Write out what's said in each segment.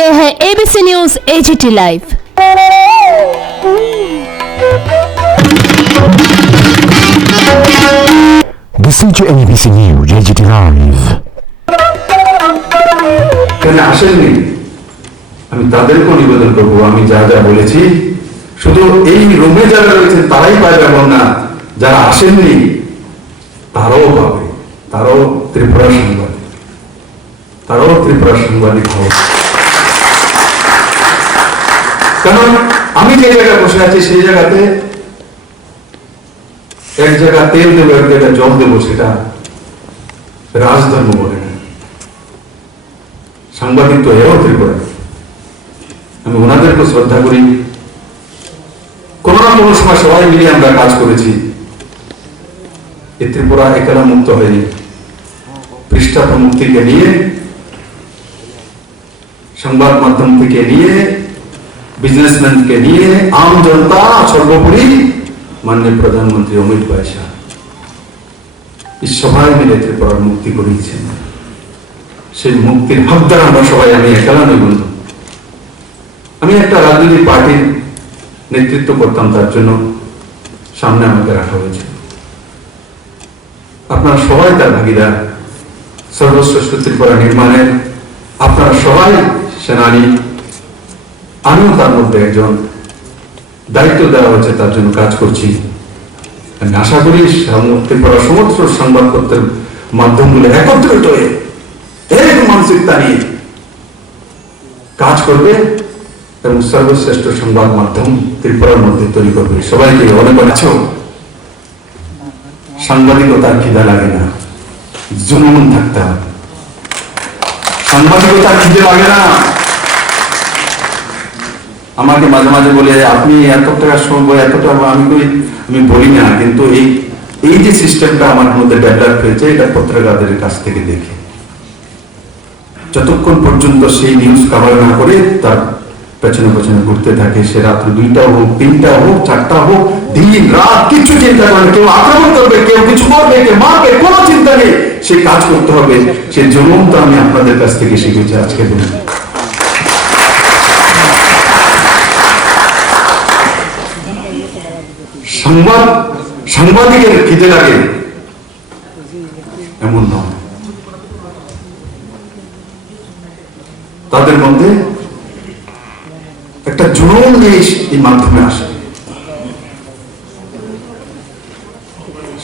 ये है ABC news AGT live. This is ABC News AGT Live. এখানে আসেননি, আমি তাদেরকেও নিবেদন করবো, আমি যা যা বলেছি শুধু এই রুমে যারা রয়েছেন তারাই পাবে এমন না, যারা আসেননি তারাও পাবে, তারাও ত্রিপুরা সাংবাদিক হবে। কারণ আমি যে জায়গায় বসে আছি সেই জায়গাতে এক জায়গা তেল দেবো, এক জায়গায় জল দেবো, সেটা রাজধর্ম বলে না। সাংবাদিক তো এও ত্রিপুরা, আমি ওনাদেরকে শ্রদ্ধা করি। কোন না কোনো সময় সবাই মিলে আমরা কাজ করেছি। এই ত্রিপুরা একলা মুক্ত হয়নি, পৃষ্ঠাত মুক্তিকে নিয়ে, সংবাদ মাধ্যম থেকে নিয়ে, বিজনেসম্যানকে নিয়ে, আম জনতা, সর্বোপরি মাননীয় প্রধানমন্ত্রী অমিত ভাই শাহ এই সবাই মিলে ত্রিপুরার মুক্তি করিয়েছেন। সেই মুক্তির হকদার আমরা সবাই, আমি একলা নই বন্ধু। আমি একটা রাজনৈতিক পার্টির নেতৃত্ব করতাম, তার জন্য সামনে আমাকে রাখা হয়েছে। আপনারা সবাই তার ভাগিদার, সর্বশ্রেষ্ঠ ত্রিপুরা নির্মাণের আপনারা সবাই সেনানী, আমিও তার মধ্যে একজন। দায়িত্ব দেওয়া হয়েছে, তার জন্য কাজ করছি। আমি আশা করি ত্রিপুরা সমস্ত সংবাদপত্রের মাধ্যমগুলো একত্রিত হয়ে এরকম মানসিকতা নিয়ে কাজ করবে এবং সর্বশ্রেষ্ঠ সংবাদ মাধ্যম ত্রিপুরার মধ্যে তৈরি করবে। সবাইকে অনেক অনেক সাংবাদিকতার খিদা লাগে না, জুনুন থাকতে হবে। সাংবাদিকতার খিদে লাগে না। আমাকে মাঝে মাঝে বলে আপনি এত টাকা সময় এত টাকা, আমি বলি না, কিন্তু এই যে সিস্টেমটা আমার মধ্যে ডেভেলপ হয়েছে, এটা পত্রিকাদের কাছ থেকে দেখে যতক্ষণ পর্যন্ত সেই নিউজ কভার না করে তার পেছনে পেছনে ঘুরতে থাকে, সে রাত্র 2টা হোক, 3টা হোক, 4টা হোক, দিন রাত কিছু চিন্তা করে, কেউ আক্রমণ করবে, কেউ কিছু করবে, কেউ মারবে, কোনো চিন্তা নেই, সে কাজ করতে হবে। সে জন্ম তো আমি আপনাদের কাছ থেকে শিখেছি। আজকে বলি সাংবাদিকের খিদে লাগে এমন নয়, তাদের মধ্যে একটা জুনুন এই মাধ্যমে আসে।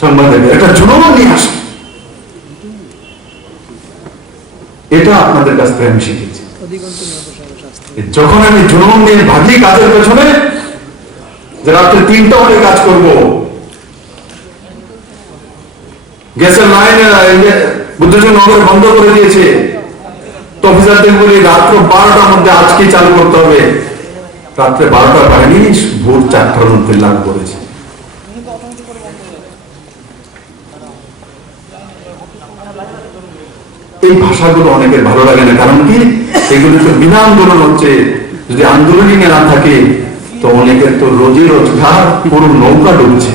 সাংবাদিকের একটা জুনুন নিয়ে আসে, এটা আপনাদের কাছ থেকে আমি শিখেছি। যখন আমি জুনুন নিয়ে ভাগি কাজের পেছনে, যে রাত্রে 3টা হলে কাজ করব, গ্যাসের লাইনে বুদ্ধেশ্বর নগর বন্ধ করে দিয়েছে, তো অফিসারদের বলি রাত্র 12টার মধ্যে আজকে চালু করতে হবে। রাত্রে 12টা পারেনি, ভোর 4টার মধ্যে লাগু করেছে। এই ভাষাগুলো অনেকের ভালো লাগে না, কারণ কি এগুলো তো বিনা আন্দোলন হচ্ছে। যদি আন্দোলনই না থাকে তো অনেকের তো রোজে রোজগার পুরো নৌকা ডুবছে।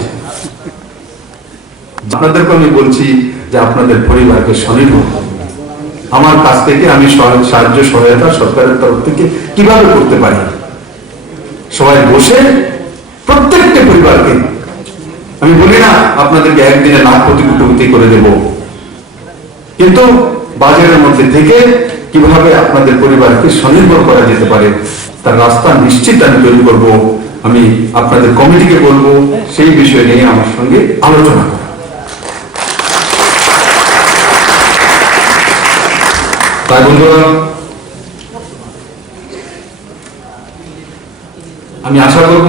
আপনাদেরকে আমি বলছি যে আপনাদের পরিবারকে স্বনির্ভর, আমার কাছ থেকে আমি সাহায্য সহায়তা সরকারের তরফ থেকে কিভাবে করতে পারি, সবাই বসে প্রত্যেকটা পরিবারকে, আমি বলি না আপনাদেরকে একদিনে লাখ কোটি করে দেব, কিন্তু বাজারের মধ্যে থেকে কিভাবে আপনাদের পরিবারকে স্বনির্ভর করা যেতে পারে তার রাস্তা নিশ্চিত আমি তৈরি করব। আমি আপনাদের কমিটিকে বলবো সেই বিষয় নিয়ে আমার সঙ্গে আলোচনা করা। তাই বন্ধুরা, আমি আশা করব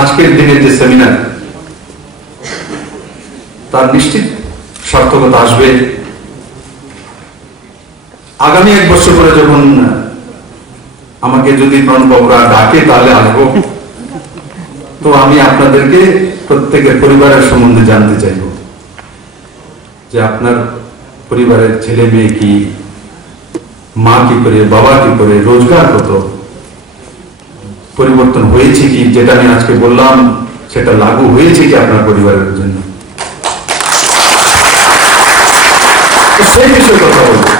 আজকের দিনের যে সেমিনার, তার নিশ্চিত সার্থকতা আসবে। আগামী 1 বছর পরে যখন আমাকে যদি প্রণবরা ডাকে তাহলে আসবো, তো আমি আপনাদেরকে প্রত্যেকের পরিবারের সম্বন্ধে জানতে চাইব, যে আপনার পরিবারের ছেলে মেয়ে কি, মা কি করে, বাবা কি করে, রোজগার কত, পরিবর্তন হয়েছে কি, যেটা আমি আজকে বললাম সেটা লাগু হয়েছে কি আপনার পরিবারের জন্য, সেই বিষয়ে কথা বলবো।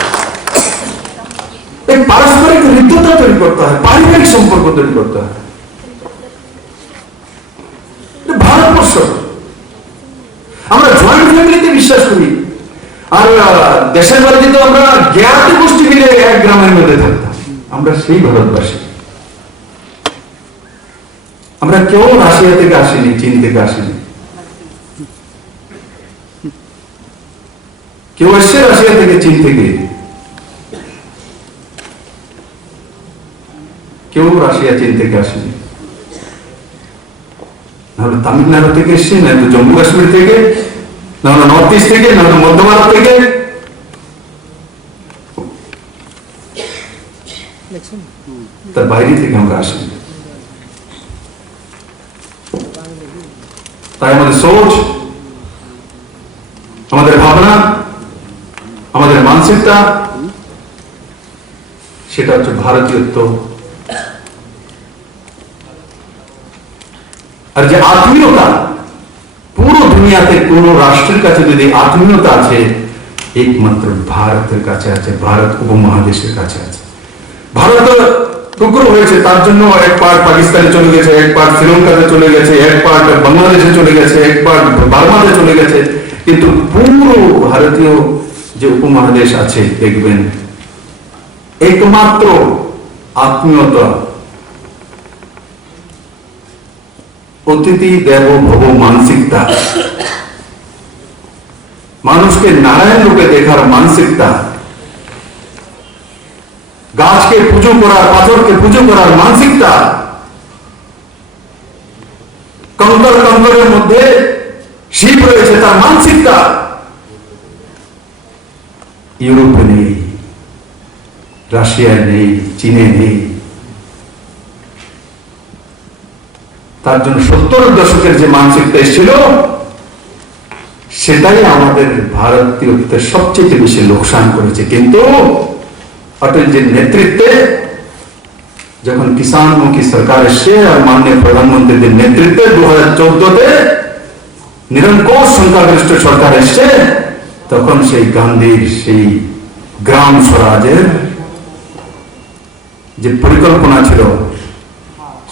পারস্পরিক রীতি মিত্রতা তৈরি করতে হয়, পারিবারিক সম্পর্ক তৈরি করতে হয়। ভারতবর্ষ, আমরা জয়েন্ট ফ্যামিলিতে বিশ্বাস করি। আর দেশের বাড়িতে তো আমরা জ্ঞাতি গোষ্ঠী মিলে এক গ্রামের মধ্যে থাকতাম। আমরা সেই ভারতবাসী। আমরা কেউ রাশিয়া থেকে আসিনি, চীন থেকে আসিনি। কেউ এসছে রাশিয়া থেকে, চীন থেকে, কেউ রাশিয়া চীন থেকে আসেনি। নাহলে তামিলনাড়ু থেকে এসছি, না তো জম্মু কাশ্মীর থেকে, নাহলে নর্থ ইস্ট থেকে, নাহলে মধ্য ভারত থেকে। তার বাইরে থেকে আমরা আসিনি। তাই আমাদের সোচ, আমাদের ভাবনা, আমাদের মানসিকতা, সেটা হচ্ছে ভারতীয়ত্ব। আর যে আত্মীয়তা, পুরো দুনিয়াতে কোন রাষ্ট্রের কাছে যদি আত্মীয়তা আছে, একমাত্র ভারতের কাছে আছে, ভারত উপমহাদেশের কাছে আছে। ভারত টুকরো হয়েছে, তার জন্য এক পার্ট পাকিস্তানে চলে গেছে, এক পার্ট শ্রীলঙ্কাতে চলে গেছে, এক পার্ট বাংলাদেশে চলে গেছে, এক পার্ট বার্মাতে চলে গেছে, কিন্তু পুরো ভারতীয় যে উপমহাদেশ আছে, দেখবেন একমাত্র আত্মীয়তা, অতিথি দেব ভব মানসিকতা, মানুষকে নারায়ণ রূপে দেখার মানসিকতা, গাছকে পুজো করার, পাথরকে পুজো করার মানসিকতা, কঙ্কর কঙ্করের মধ্যে শিব রয়েছে তার মানসিকতা ইউরোপে নেই, রাশিয়ায় নেই, চীনে নেই। তার জন্য 70-এর দশকের যে মানসিকতা এসেছিল, সেটাই আমাদের ভারতীয়ত্বের সবচেয়ে বেশি লোকসান করেছে। কিন্তু অটলজির নেতৃত্বে যখন কিষাণমুখী সরকার এসছে আর মাননীয় প্রধানমন্ত্রীদের নেতৃত্বে 2014-তে নিরঙ্কুশ সংখ্যাগরিষ্ঠ সরকার এসছে, তখন সেই গান্ধীর সেই গ্রাম স্বরাজের যে পরিকল্পনা ছিল,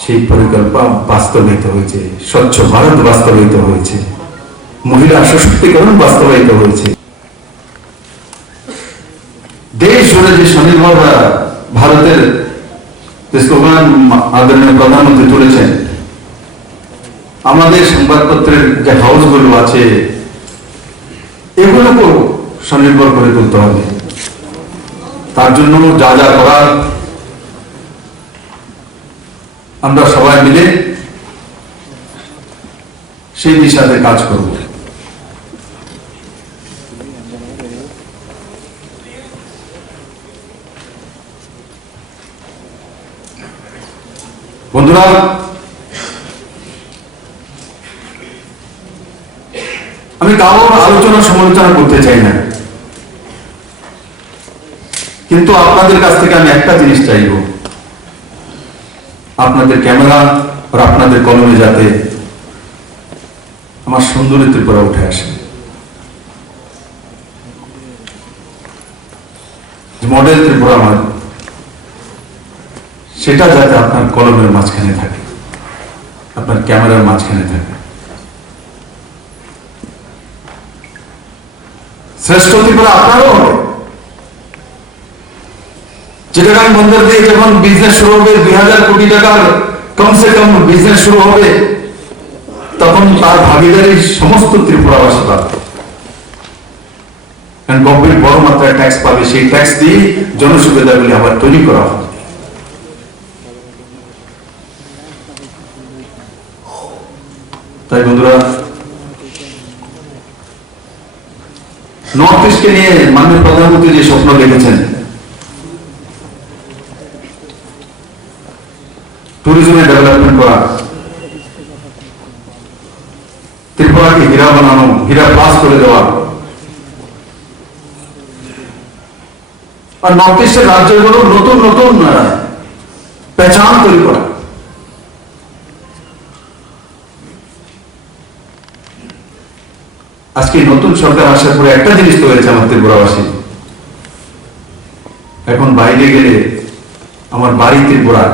সেই পরিকল্পনা বাস্তবায়িত হয়েছে। স্বচ্ছ ভারত বাস্তবায়িত হয়েছে, মহিলা সশক্তিকরণ বাস্তবায়িত হয়েছে। দেশ জুড়ে যে স্বনির্ভর ভারতের যে স্লোগান আদরণীয় প্রধানমন্ত্রী তুলেছেন, আমাদের সংবাদপত্রের যে হাউসগুলো আছে, এগুলোকেও স্বনির্ভর করে তুলতে হবে। তার জন্য যা যা করার আমরা সবাই মিলে সেই দিশাতে কাজ করব। বন্ধুরা, আমি কারোর আলোচনা সমালোচনা করতে চাই না, কিন্তু আপনাদের কাছ থেকে আমি একটা জিনিস চাইব, আপনাদের ক্যামেরা আর আপনাদের কলমে যাতে আমার সুন্দরী ত্রিপুরা উঠে আসে, মডেল ত্রিপুরা আমার, সেটা যাতে আপনার কলমের মাঝখানে থাকে, আপনার ক্যামেরার মাঝখানে থাকে। শ্রেষ্ঠ ত্রিপুরা আপনারও হবে। চিটাগাং বন্দর দিয়ে যখন বিজনেস শুরু হবে, 2000 কোটি টাকার কমসে কম বিজনেস শুরু হবে, তখন তার ভাগিদারি সমস্ত ত্রিপুরাবাসী পাবে। গভর্নমেন্ট বড় মাত্রায় ট্যাক্স পাবে, সেই ট্যাক্স দিয়ে জনসুবিধাগুলি আবার তৈরি করা হবে। তাই বন্ধুরা, নর্থ ইস্টকে নিয়ে মাননীয় প্রধানমন্ত্রী যে স্বপ্ন দেখেছেন, ট্যুরিজমের ডেভেলপমেন্ট করা, ত্রিপুরাকে হীরা বানানো, হীরা প্লাস করে দেওয়া, আর নর্থ ইস্টের রাজ্যগুলো নতুন নতুন পেছান তৈরি করা। আজকে নতুন সরকার আসার পরে একটা জিনিস তো হয়েছে আমার ত্রিপুরাবাসী, এখন বাইরে গেলে আমার বাড়ি ত্রিপুরা,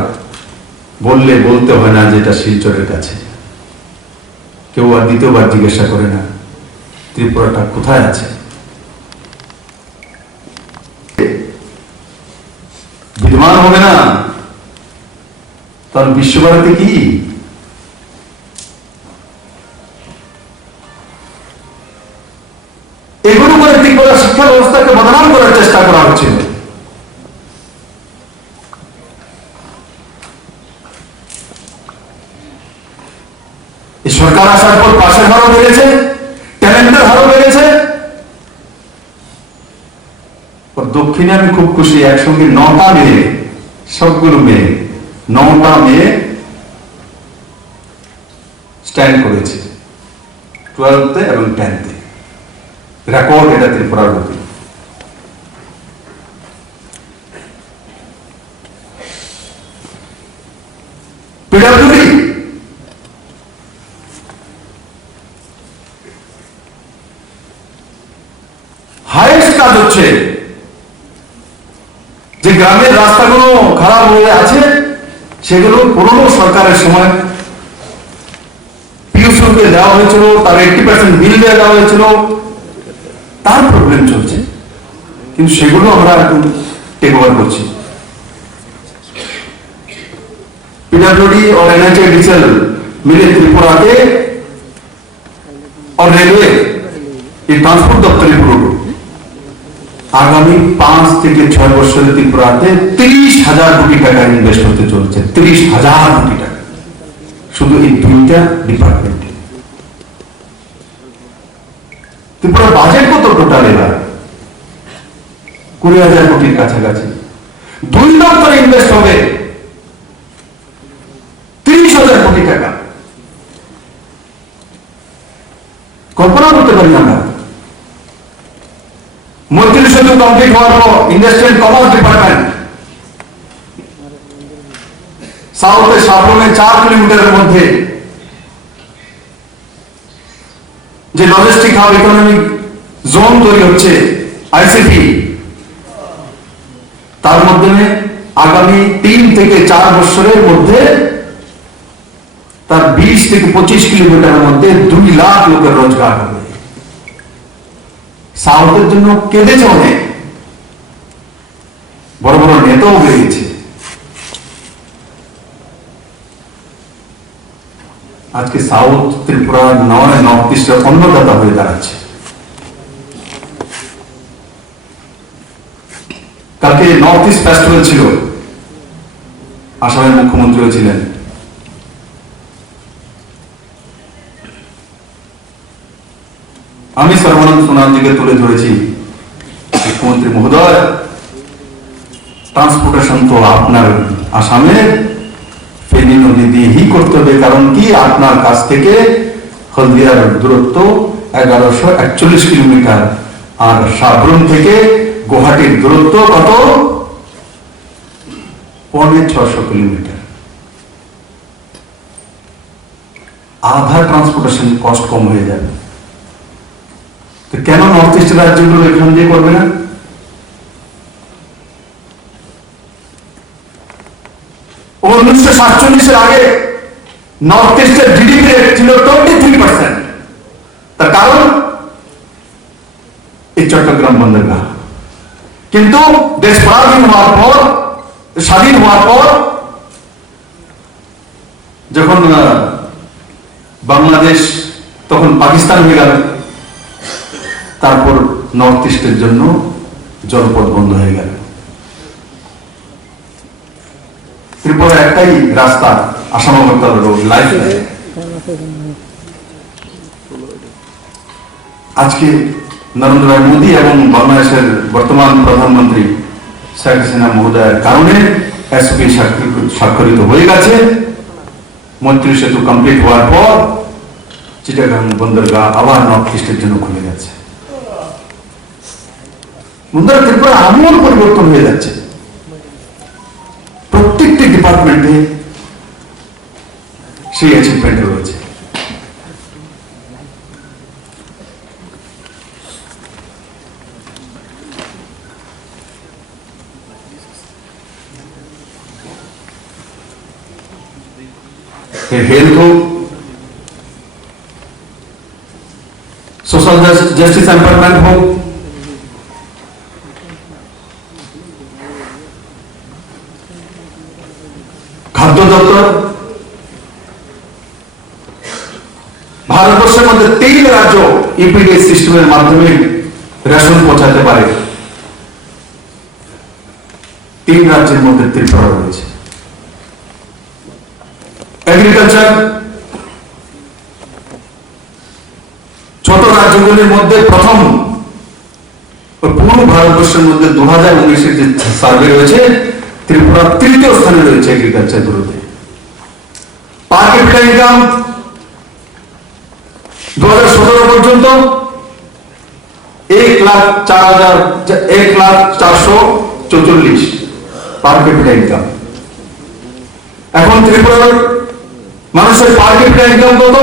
বললে বলতে হয় না যেটা শিলচরের কাছে। কেউ আর দ্বিতীয়বার জিজ্ঞাসা করে না ত্রিপুরাটা কোথায় আছে। বিদ্যমান হবে না তাহলে বিশ্বভারতী কি? এগুলো করে ত্রিপুরা শিক্ষা ব্যবস্থাকে বদনাম করার চেষ্টা করা হচ্ছিল। সরকার আসার পর পাশের হারও বেড়েছে, ট্যালেন্টের হারও বেড়েছে। দক্ষিণে আমি খুব খুশি, একসঙ্গে 9টা মেয়ে, সবগুলো মেয়ে 9টা মেয়ে স্ট্যান্ড করেছে 12th এবং 10th। রেকর্ড এটা ত্রিপুরার গতি। পিডব্লিউডি হাইয়েস্ট কাজ হচ্ছে যে গ্রামের রাস্তাগুলো খারাপ হয়ে আছে সেগুলো পুরনো সরকারের সময় পিউসিকে দেওয়া হয়েছিল, তার 80% বিল দেওয়া হয়েছিল, তার প্রবলেম চলছে, কিন্তু সেগুলো আমরা এখন টেক ওভার করছি। पीडब्ल्यूडी और एनएचएडीसीएल मिले त्रिपुरा के और रेलवे ये ट्रांसपोर्ट दफ्तर आगामी 5 থেকে 6 বছরে ত্রিপুরাতে 30,000 কোটি টাকা ইনভেস্ট হতে চলেছে। 30,000 কোটি টাকা শুধু এই দুইটা ডিপার্টমেন্টে। ত্রিপুরা বাজেট কত টোটাল এবার? 20,000 কোটির কাছাকাছি। দুই দপ্তরে ইনভেস্ট হবে 30,000 কোটি টাকা। কল্পনা করতে পারি আমরা। মৈত্রী সেতু কমপ্লিট হওয়ার পর ইন্ডাস্ট্রি এন্ড কমার্স ডিপার্টমেন্ট সাউথে সাবরুমে 4 কিলোমিটারের মধ্যে যে লজিস্টিক হাব ইকোনমিক জোন তৈরি হচ্ছে আইসিপি, তার মাধ্যমে আগামী 3 থেকে 4 বছরের মধ্যে তার 20 থেকে 25 কিলোমিটারের মধ্যে 2 লাখ লোকের রোজগার হবে। সাউথের জন্য কেঁদেছে অনেক, বড় বড় নেতাও বেরিয়েছে। আজকে সাউথ ত্রিপুরা নয়, নর্থ ইস্টের অন্নদাতা হয়ে দাঁড়াচ্ছে। কালকে নর্থ ইস্ট ফেস্টিভ্যাল ছিল, আসামের মুখ্যমন্ত্রীও ছিলেন। আমি সর্বানন্দ সোনোয়ালজিকে তুলে ধরেছি, মুখ্যমন্ত্রী মহোদয়, ট্রান্সপোর্টেশন তো আপনার আসামে ফেনী নদী দিয়েই করতে হবে। কারণ কি, আপনার কাছ থেকে হলদিয়ার দূরত্ব 1141 কিলোমিটার, আর সাবরুম থেকে গুয়াহাটির দূরত্ব কত? 650 কিলোমিটার। আধা ট্রান্সপোর্টেশন কস্ট কম হয়ে যাবে। তো কেন নর্থ ইস্টের রাজ্যগুলো এখান দিয়ে করবে না? 1947 আগে নর্থ ইস্টের জিডিপি রেট ছিল 23%। তার কারণ এই চট্টগ্রাম বন্দরগাহ। কিন্তু দেশ স্বাধীন হওয়ার পর যখন বাংলাদেশ তখন পাকিস্তান হয়ে গেল, তারপর নর্থ ইস্টের জন্য জলপথ বন্ধ হয়ে গেল। ত্রিপুরা একটাই রাস্তা, Assam Agartala road, life line. আজকে নরেন্দ্র ভাই মোদী এবং বাংলাদেশের বর্তমান প্রধানমন্ত্রী শেখ হাসিনা মহোদয়ের কারণে এসপি স্বাক্ষরিত হয়ে গেছে। মৈত্রী সেতু কমপ্লিট হওয়ার পর চিটাগাং বন্দরগাহ আবার নর্থ ইস্টের জন্য খুলে যাচ্ছে। বন্ধুরা, ত্রিপুরা আমূল পরিবর্তন হয়ে যাচ্ছে। প্রত্যেকটি ডিপার্টমেন্টে সেই অ্যাচিভমেন্ট রয়েছে। হেলথ হোক, সোশ্যাল জাস্টিস এম্পাওয়ারমেন্ট হোক, খাদ্য দপ্তর, ভারতবর্ষের মধ্যে 3 রাজ্য ইপিডিএস সিস্টেমের মাধ্যমে রেশন পৌঁছাতে পারে। 3 রাজ্যের মধ্যে ত্রিপুরা রয়েছে। এগ্রিকালচার, ছোট রাজ্যগুলির মধ্যে প্রথম, পুরো ভারতবর্ষের মধ্যে 2019-এর যে সার্ভে রয়েছে, ত্রিপুরা 3য় স্থানে রয়েছে এগ্রিকালচার গুলোতে। পার ক্যাপিটা ইনকাম 2017 পর্যন্ত 1,04,444 পার ক্যাপিটা ইনকাম। এখন ত্রিপুরার মানুষের পার ক্যাপিটা ইনকাম কত?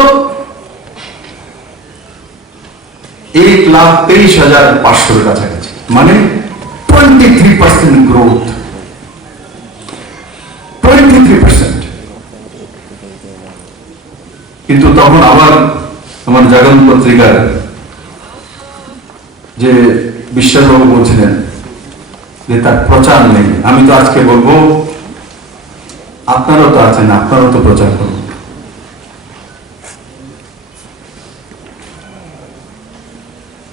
1,23,500 কাছাকাছি, মানে 23% গ্রোথ। 23%। কিন্তু তখন আবার আমার জাগরণ পত্রিকার যে বিশ্বাসবাবু বলছিলেন যে তার প্রচার নেই। আমি তো আজকে বলবো, আপনারাও তো আছেন, আপনারাও তো প্রচার করুন।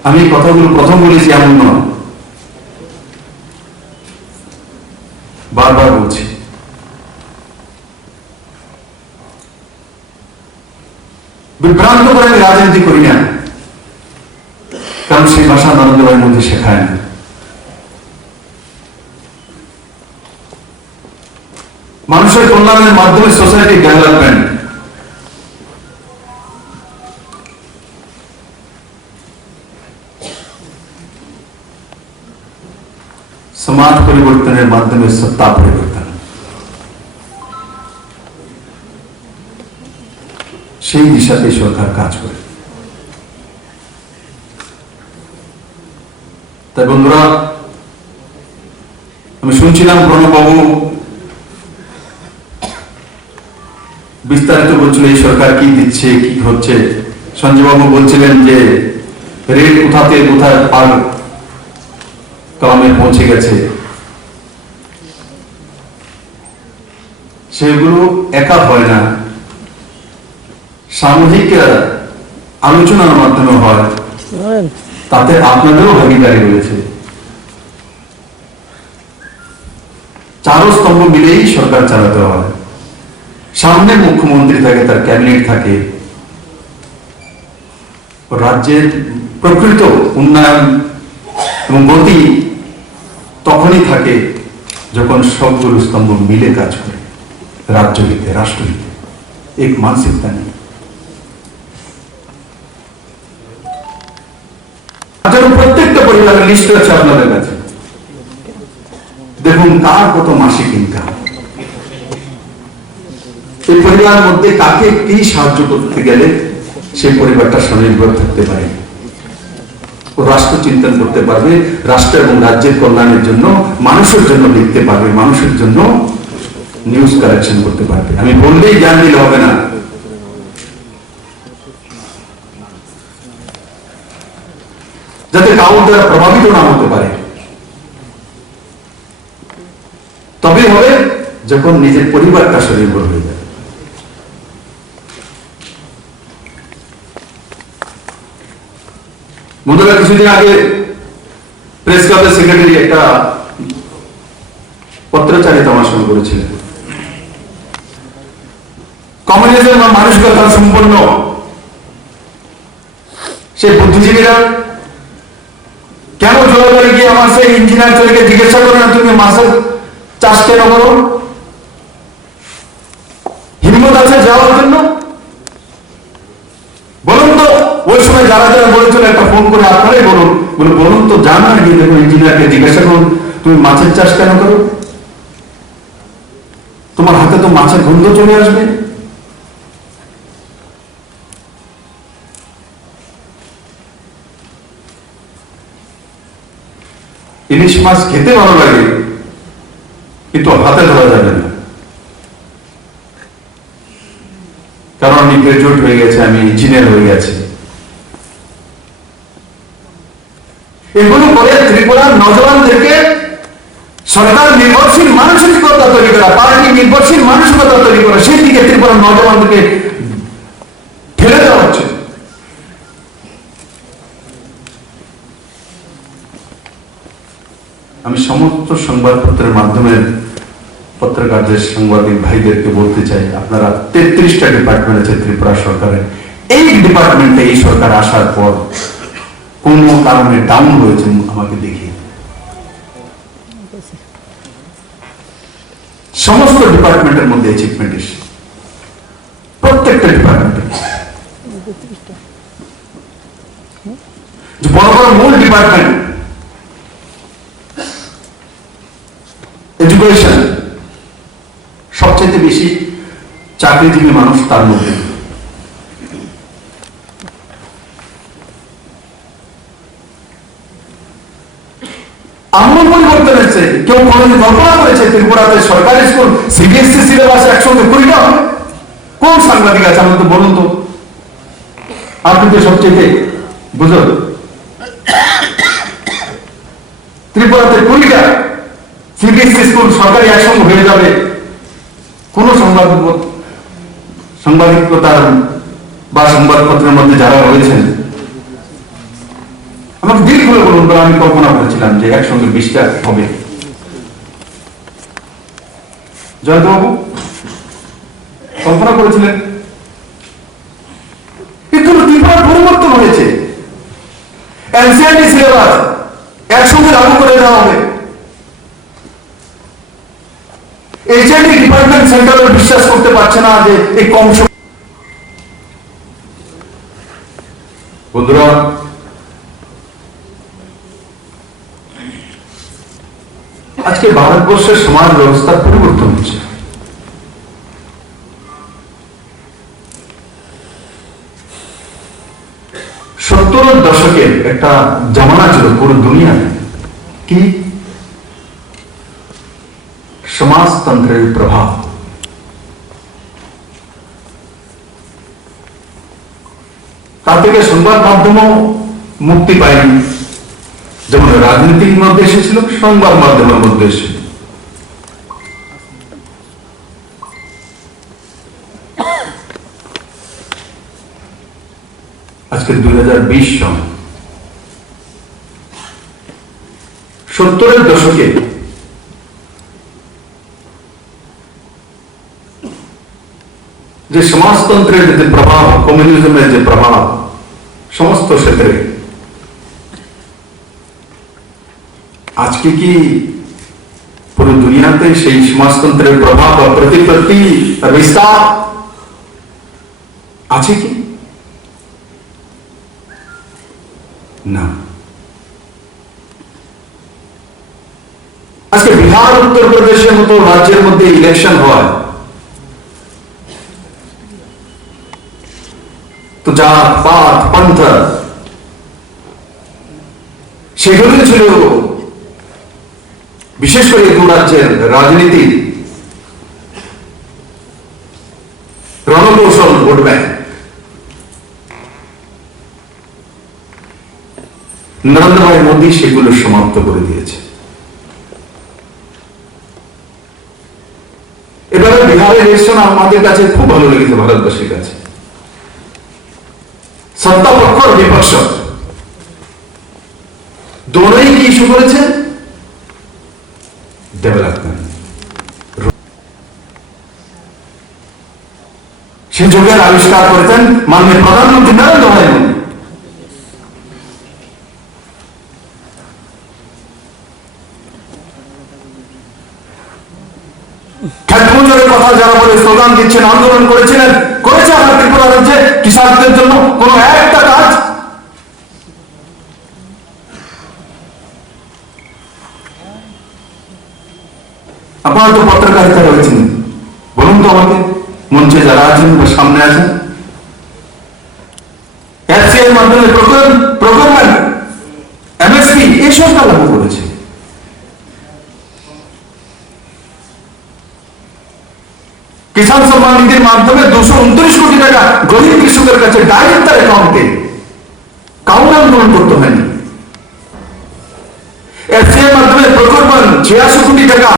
আমি কথাগুলো প্রথম বলেছি এমন নয়, বারবার বলছি। বিভ্রান্ত করে আমি রাজনীতি করি না, কারণ সেই ভাষা নরেন্দ্র ভাইয়ের মধ্যে শেখায় না। মানুষের কল্যাণের মাধ্যমে সোসাইটি ডেভেলপমেন্ট, সমাজ পরিবর্তনের মাধ্যমে সত্তা পরিবর্তন, সেই দিশাতে সরকার কাজ করে। তাই বন্ধুরা, আমি শুনছিলাম প্রণববাবু বিস্তারিত বলছিল এই সরকার কি দিচ্ছে, কি হচ্ছে। সঞ্জয় বাবু বলছিলেন যে রেল কোথাতে কোথায় পার কলমে পৌঁছে গেছে। সেগুলো একা হয় না, সামূহিক আলোচনার মাধ্যমে হয়, তাতে আপনাদেরও ভাগিদারি রয়েছে। 4 স্তম্ভ মিলেই সরকার চালাতে হয়। সামনে মুখ্যমন্ত্রী থাকে, তার ক্যাবিনেট থাকে। রাজ্যের প্রকৃত উন্নয়ন এবং গতি তখনই থাকে যখন সবগুলো স্তম্ভ মিলে কাজ করে, রাজ্যহিতে, রাষ্ট্রহিতে। এক মানসিকতা নেই। প্রত্যেকটা পরিবারের লিস্ট আছে আপনাদের কাছে। দেখুন কার কত মাসিক ইনকাম, এই পরিবারের মধ্যে কাকে কি সাহায্য করতে গেলে সেই পরিবারটা স্বনির্ভর থাকতে পারে, ও রাষ্ট্র চিন্তন করতে পারবে, রাষ্ট্র এবং রাজ্যের কল্যাণের জন্য, মানুষের জন্য লিখতে পারবে, মানুষের জন্য নিউজ কালেকশন করতে পারবে। আমি বললেই জ্ঞান দিলে হবে না, যাতে কাউর দ্বারা প্রভাবিত না হতে পারে। তবে হবে যখন নিজের পরিবারটা স্বনির্ভর হয়ে যাবে। বন্ধুরা, কিছুদিন আগে প্রেস ক্লাবের সেক্রেটারি একটা পত্রচারিতা আমার সঙ্গে করেছিলেন। কমিউনিজম বা মানসিকতা সম্পন্ন সেই বুদ্ধিজীবীরা কেন জলবায়ু গিয়ে আমার সেই ইঞ্জিনিয়ার ছেলেকে জিজ্ঞাসা করে না তুমি মাছের চাষ কেন করো? হিম্মত আছে যাওয়ার জন্য? বলুন তো, ওই সময় যারা যারা বলেছিল একটা ফোন করে আপনারাই বলুন, বলুন তো, জান না গিয়ে দেখো ইঞ্জিনিয়ারকে জিজ্ঞাসা করুন তুমি মাছের চাষ কেন করো? তোমার হাতে তো মাছের গন্ধ চলে আসবে। ইলিশ মাছ খেতে ভালো লাগে, কিন্তু হাতে ধরা যাবে না। কারণ আমি গ্রাজুয়েট হয়ে গেছে, আমি ইঞ্জিনিয়ার হয়ে গেছি। এগুলো করে ত্রিপুরার নজওয়ানদেরকে সরকার নির্ভরশীল মানসিকতা তৈরি করা, পার্টি নির্ভরশীল মানসিকতা তৈরি করা, সেই দিকে ত্রিপুরার নজওয়ানদেরকে ঠেলে দেওয়া হচ্ছে। আমি সমস্ত সংবাদপত্রের মাধ্যমে পত্রকারদের, সাংবাদিক ভাইদেরকে বলতে চাই, আপনারা 33টা ডিপার্টমেন্ট আছে ত্রিপুরা সরকারের, এই ডিপার্টমেন্টে এই সরকার আসার পর কোন কারণে ডাউন হয়েছে আমাকে দেখিয়ে। সমস্ত ডিপার্টমেন্টের মধ্যে অ্যাচিভমেন্ট এসে, প্রত্যেকটা ডিপার্টমেন্টে বড় বড় মূল ডিপার্টমেন্ট, এডুকেশন, সবচেয়ে বেশি চাকরিজীবী মানুষ তার মধ্যে। আমূল পরিবর্তন হচ্ছে। কেউ কোনদিন কল্পনা করেছে ত্রিপুরাতে সরকারি স্কুল সিবিএসসি সিলেবাস একসঙ্গে 20টা হবে? কোন সাংবাদিক আছে আমাকে বলুন তো, আপনি তো সবচেয়ে বুঝো। ত্রিপুরাতে 20টা সিবিএসসি স্কুল সরকারি একসঙ্গে হয়ে যাবে? কোন সাংবাদিকতার বা সংবাদপত্রের মধ্যে যারা রয়েছেন আমাকে দিল খুলে বলুন, আমি কল্পনা করেছিলাম যে একসঙ্গে 20টা হবে? জয়ন্তবাবু কল্পনা করেছিলেন? কিন্তু ত্রিপুরার পরিবর্তন হয়েছে। এনসিআরটি সিলেবাস একসঙ্গে লাগু করে দেওয়া হবে। এইচআইডি ডিপার্টমেন্ট সেন্ট্রাল বিশ্বাস করতে পারছে না যে এই কম সময়। বন্ধুরা, আজকে ভারতবর্ষের সমাজ ব্যবস্থার পরিবর্তন হচ্ছে। সত্তরের দশকের একটা জামানা ছিল পুরো দুনিয়ায়, কি সমাজতন্ত্রের প্রভাব। তা থেকে সংবাদ মাধ্যমও মুক্তি পায়নি, যেমন রাজনীতির মধ্যে এসেছিল, সংবাদ মাধ্যমের মধ্যে এসে। আজকে 2020 সন, 70-এর দশকে যে সমাজতন্ত্রের যে প্রভাব, কমিউনিজমের যে প্রভাব সমস্ত ক্ষেত্রে, আজকে কি পুরো দুনিয়াতে সেই সমাজতন্ত্রের প্রভাব বা প্রতিপত্তি বিস্তার আছে কি? না। আজকে বিহার, উত্তরপ্রদেশের মতো রাজ্যের মধ্যে ইলেকশন হয় তো জাত পাত পন্থ সেগুলো ছিল বিশেষ করে দু রাজ্যের রাজনীতি রণকৌশল ভোট ব্যাংক। নরেন্দ্র ভাই মোদী সেগুলো সমাপ্ত করে দিয়েছে। এবারে বিহারের ইলেকশন আমাদের কাছে খুব ভালো লেগেছে, ভারতবাসীর কাছে। সত্তা পক্ষ আর বিপক্ষ দোনোই কি ইস্যু করেছে? ডেভেলপমেন্ট। সে যুগের আবিষ্কার করেছেন মাননীয় প্রধানমন্ত্রী নরেন্দ্র ভাই মোদী। খ্যাতমঞ্জরের কথা যারা বলে স্লোগান দিচ্ছেন, আন্দোলন করেছিলেন, করেছে আমার ত্রিপুরা রাজ্যে কৃষকদের জন্য কোন একটা কাজ? আপনারা তো পত্রকারিতা রয়েছেন, বলুন তো আমাকে, মঞ্চে যারা আছেন বা সামনে আছেন, এফসিআই এর মাধ্যমে প্রকুরমেন্ট, এমএসপি এই সরকার লাগু করেছে। কিষাণ সম্মান নিধির মাধ্যমে 229 কোটি টাকা গরিব কৃষকের কাছে ডাইরেক্ট তার অ্যাকাউন্টে, কাউকে আন্দোলন করতে হয়নি। এফসিআই মাধ্যমে প্রকল্পন 86 কোটি টাকা